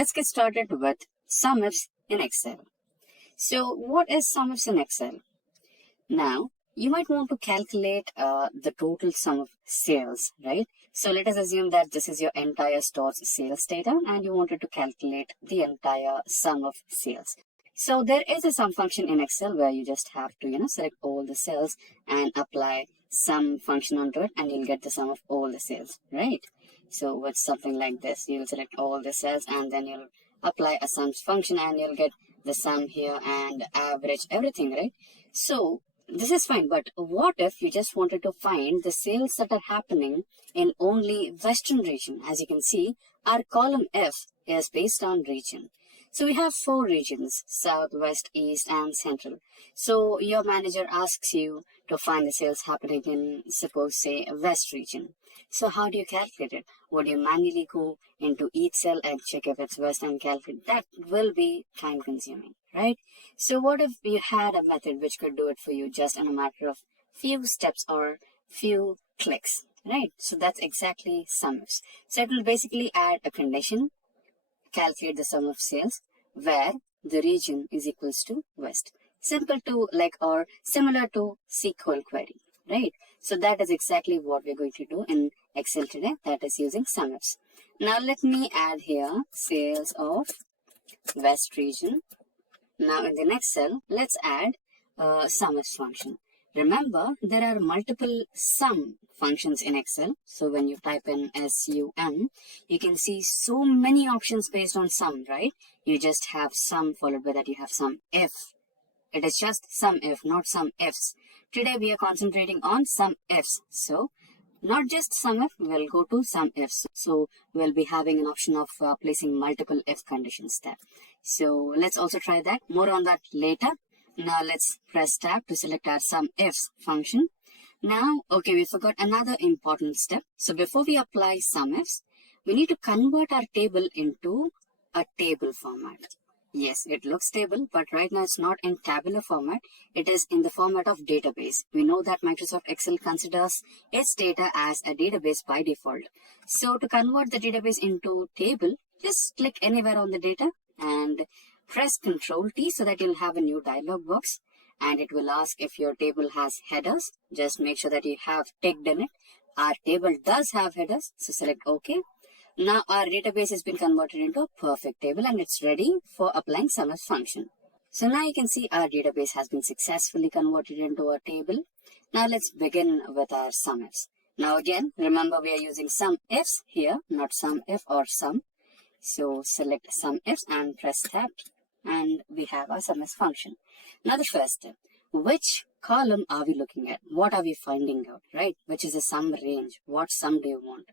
Let's get started with SUMIFS in Excel. So what is SUMIFS in Excel? Now, you might want to calculate the total sum of sales, right? So let us assume that this is your entire store's sales data and you wanted to calculate the entire sum of sales. So there is a sum function in Excel where you just have to, select all the cells and apply sum function onto it and you'll get the sum of all the sales, right? So with something like this, you'll select all the cells and then you'll apply a sums function and you'll get the sum here and average everything, right? So this is fine, but what if you just wanted to find the sales that are happening in only Western region? As you can see, our column F is based on region. So we have 4 regions, South, West, East, and Central. So your manager asks you to find the sales happening in, suppose, say, West region. So how do you calculate it? Would you manually go into each cell and check if it's West and calculate? That will be time consuming, right? So what if you had a method which could do it for you just in a matter of few steps or few clicks, right? So that's exactly SUMIFS. So it will basically add a condition, calculate the sum of sales where the region is equals to West. Simple to or similar to SQL query, right? So that is exactly what we're going to do in Excel today, that is using SUMIFS. Now let me add here sales of West region. Now in the next cell, let's add SUMIFS function. Remember, there are multiple sum functions in Excel. So when you type in SUM, you can see so many options based on sum, right? You just have sum followed by that you have SUMIF. It is just SUMIF, not SUMIFs. Today we are concentrating on SUMIFs. So not just SUMIF, we'll go to SUMIFs. So we'll be having an option of placing multiple if conditions there. So let's also try that. More on that later. Now let's press tab to select our SUMIFs function. Now, okay, we forgot another important step. So before we apply SUMIFs, we need to convert our table into a table format. Yes, it looks table, but right now it's not in tabular format. It is in the format of database. We know that Microsoft Excel considers its data as a database by default. So to convert the database into table, just click anywhere on the data and press Ctrl T so that you'll have a new dialog box. And it will ask if your table has headers. Just make sure that you have ticked in it. Our table does have headers, so select OK. Now our database has been converted into a perfect table and it's ready for applying SUMIFS function. So now you can see our database has been successfully converted into a table. Now let's begin with our SUMIFs. Now again, remember we are using SUMIFs here, not SUMIF or sum. So select SUMIFs and press tab and we have our SUMIFs function. Now the first step, which column are we looking at? What are we finding out, right? Which is a sum range. What sum do you want?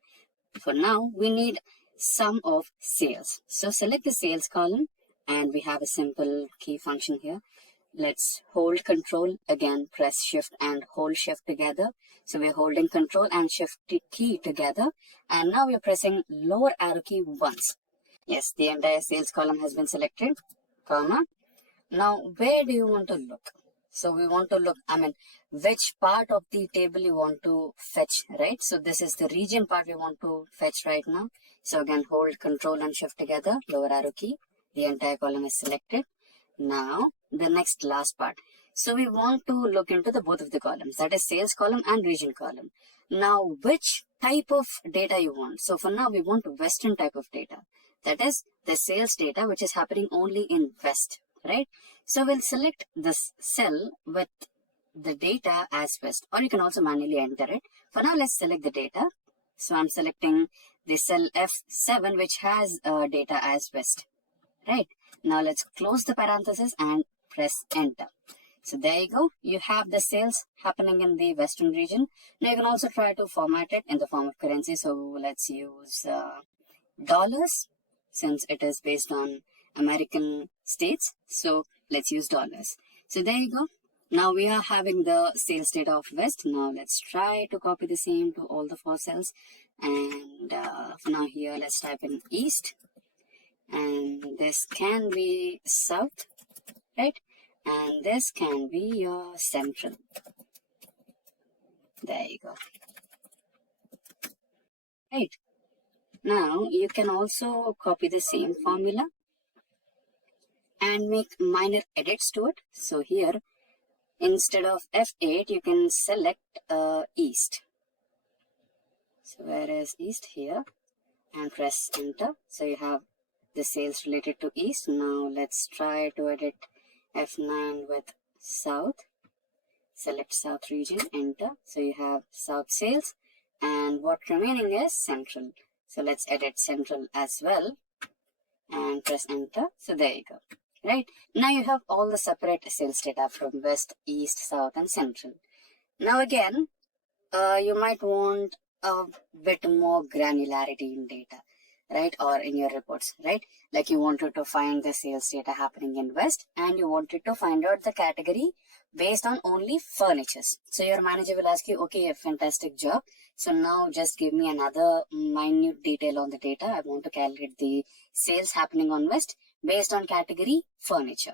For now, we need sum of sales. So select the sales column and we have a simple key function here. Let's hold Control, again press Shift and hold Shift together. So we're holding Control and Shift key together. And now we're pressing lower arrow key once. Yes, the entire sales column has been selected, comma. Now, where do you want to look? So we want to look, which part of the table you want to fetch, right? So this is the region part we want to fetch right now. So again, hold Control and Shift together, lower arrow key. The entire column is selected. Now, the next last part. So we want to look into the both of the columns, that is sales column and region column. Now, which type of data you want? So for now, we want Western type of data. That is the sales data, which is happening only in West, right? So we'll select this cell with the data as West, or you can also manually enter it. For now, let's select the data. So I'm selecting the cell F7, which has data as West, right? Now let's close the parenthesis and press enter. So there you go. You have the sales happening in the Western region. Now you can also try to format it in the form of currency. So let's use dollars, since it is based on American states. So let's use dollars. So there you go. Now we are having the sales data of West. Now let's try to copy the same to all the 4 cells. And for now here, let's type in East. And this can be South, right? And this can be your Central. There you go. Right. Now you can also copy the same formula and make minor edits to it. So here, instead of F8, you can select East. So where is East? Here, and press enter. So you have the sales related to East. Now let's try to edit F9 with South. Select South region, enter. So you have South sales, and what remaining is Central. So let's edit Central as well and press enter. So there you go. Right, now you have all the separate sales data from West, East, South and Central. Now again, you might want a bit more granularity in data, right, or in your reports, right? Like you wanted to find the sales data happening in West and you wanted to find out the category based on only furnitures. So your manager will ask you, okay, a fantastic job. So now just give me another minute detail on the data. I want to calculate the sales happening on West based on category furniture,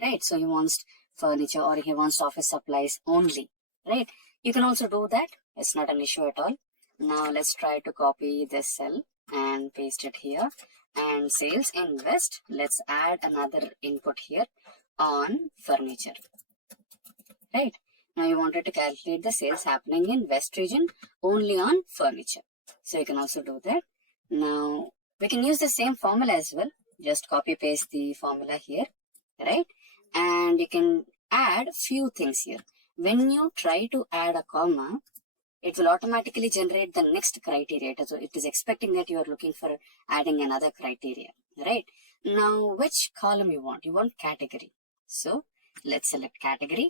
right? So he wants furniture or he wants office supplies only, right? You can also do that. It's not an issue at all. Now let's try to copy this cell and paste it here. And sales in West, let's add another input here on furniture, right? Now you wanted to calculate the sales happening in West region only on furniture. So you can also do that. Now we can use the same formula as well. Just copy paste the formula here, right? And you can add few things here. When you try to add a comma, it will automatically generate the next criteria. So it is expecting that you are looking for adding another criteria, right? Now, which column you want? You want category. So let's select category.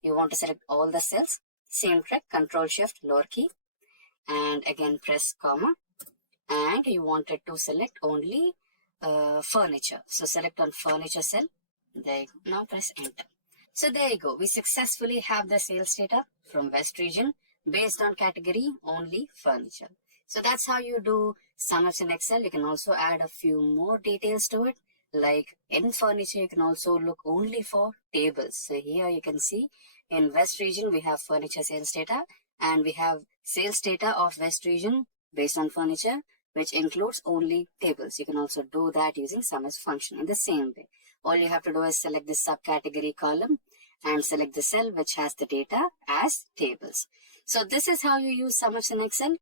You want to select all the cells. Same trick, Ctrl Shift lower key, and again press comma. And you wanted to select only furniture. So select on furniture cell. There you go. Now press enter. So there you go. We successfully have the sales data from West region based on category only furniture. So that's how you do SUMIFS in Excel. You can also add a few more details to it. Like in furniture, you can also look only for tables. So here you can see in West region, we have furniture sales data and we have sales data of West region based on furniture, which includes only tables. You can also do that using SUMIFS function in the same way. All you have to do is select the subcategory column and select the cell which has the data as tables. So this is how you use SUMIFS in Excel.